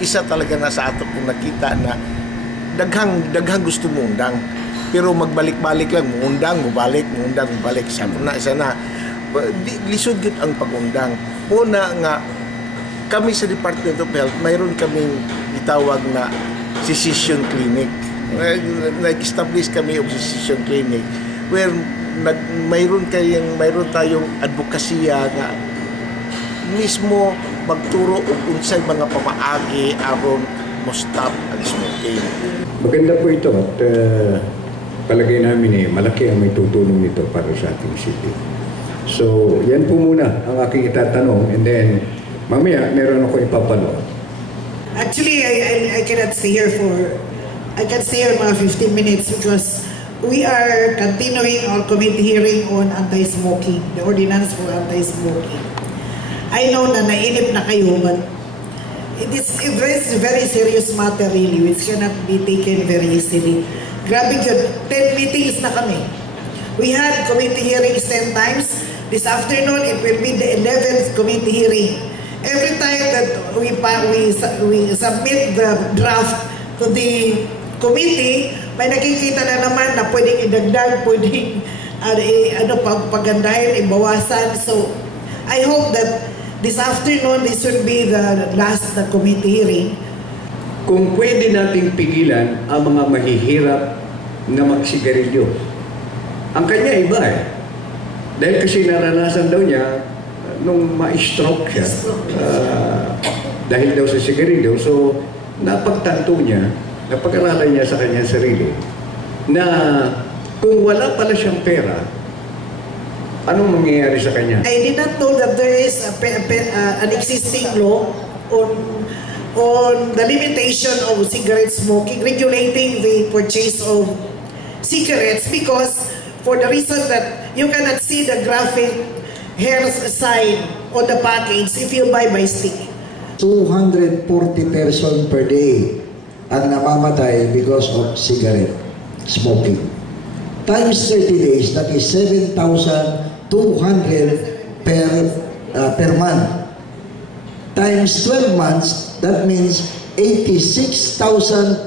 isa talaga na sa ato kung nakita na daghang gusto mo undang. Pero magbalik-balik lang, muundang, mubalik. Isa na. Lisod yun ang pag-undang. Una nga, kami sa Department of Health, mayroon kaming itawag na secession clinic. Nag-establish kami of secession clinic where mayroon tayong advokasya nga mismo magturo og unsay mga pamaagi aron mo stop ang smoking. Maganda po ito at palagay namin malaki ang may tutulong nito para sa ating city. So, yan po muna ang aking itatanong and then mamaya meron ako ipapanood. Actually, I cannot stay here mga 15 minutes because we are continuing our committee hearing on anti-smoking, the ordinance for anti-smoking. I know na nainip na kayo, but it is a very serious matter really, which cannot be taken very easily. Grabe yun, 10 meetings na kami. We had committee hearings 10 times. This afternoon, it will be the 11th committee hearing. Every time that we submit the draft to the committee, may nakikita na naman na pwedeng idagdag, pwedeng pagandahin, ibawasan. So, I hope that this afternoon, this will be the last committee hearing. Kung pwede nating pigilan ang mga mahihirap na magsigarilyo. Ang kanya iba Dahil kasi naranasan daw niya nung ma-stroke siya dahil daw sa sigarilyo. So, napagtanto niya, napag-aralan niya sa kanyang sarili na kung wala pala siyang pera, anong mangyayari sa kanya? I did not know that there is an existing law on the limitation of cigarette smoking, regulating the purchase of cigarettes, because for the reason that you cannot see the graphic health sign on the package if you buy by stick. 240 person per day ang namamatay because of cigarette smoking. Times 30 days, that is 7,200 per month. Times 12 months, that means 86,400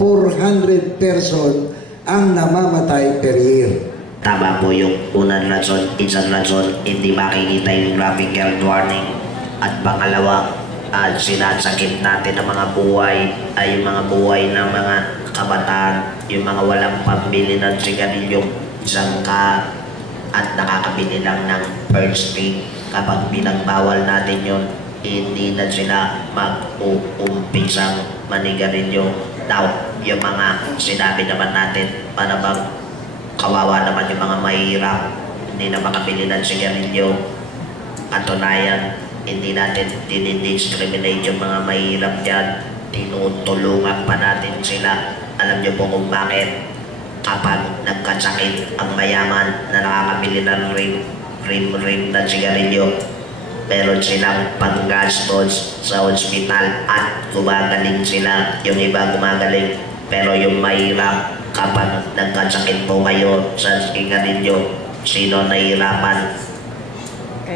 person ang namamatay per year. Tama po yung unang rason, isang rason, hindi makikita yung graphic health warning. At pangalawa, sinasakit natin ang mga buhay, ay yung mga buhay ng mga kabataan, yung mga walang pambili ng sigarilyong sangka at nakakabili lang ng first aid. Kapag binagbawal natin yun, hindi na sila mag-uumpisang manigarilyo. Daw, yung mga sinabi naman natin, para bang kawawa naman yung mga mahirap, hindi na makabili ng sigarilyo. Katunayan, hindi natin dinidiscriminate yung mga mahirap dyan. Tinutulungan pa natin sila. Alam niyo po kung bakit? Kapag nagkasakit ang mayaman na nakakabili ng rim na sigarilyo, meron silang panggastos sa ospital at gumagaling sila. Yung iba gumagaling, pero yung mahirap, kapag nagkasakit po kayo sa sigarilyo, sino nahihirapan?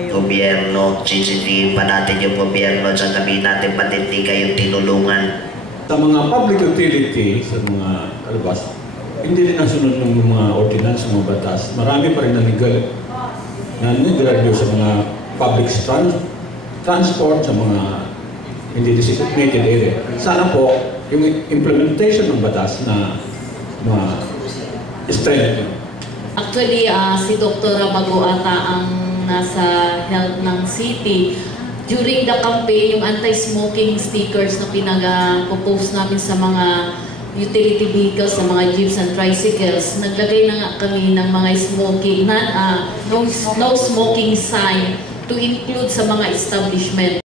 Gobyerno. Sisisihin pa natin yung gobyerno, sasabihin natin pati hindi kayo tinulungan. Sa mga public utility, sa mga kalabas, hindi rin nasunod ng mga ordinance, mga batas. Marami pa rin na nigarilyo sa mga public transport, sa mga hindi designated area. Sana po, yung implementation ng batas na strength. Actually, si Dr. Bago ata ang nasa health ng city. During the campaign, yung anti-smoking stickers na pinag-post namin sa mga utility vehicles, sa mga jeeps and tricycles, naglagay na nga kami ng mga no smoking sign to include sa mga establishment.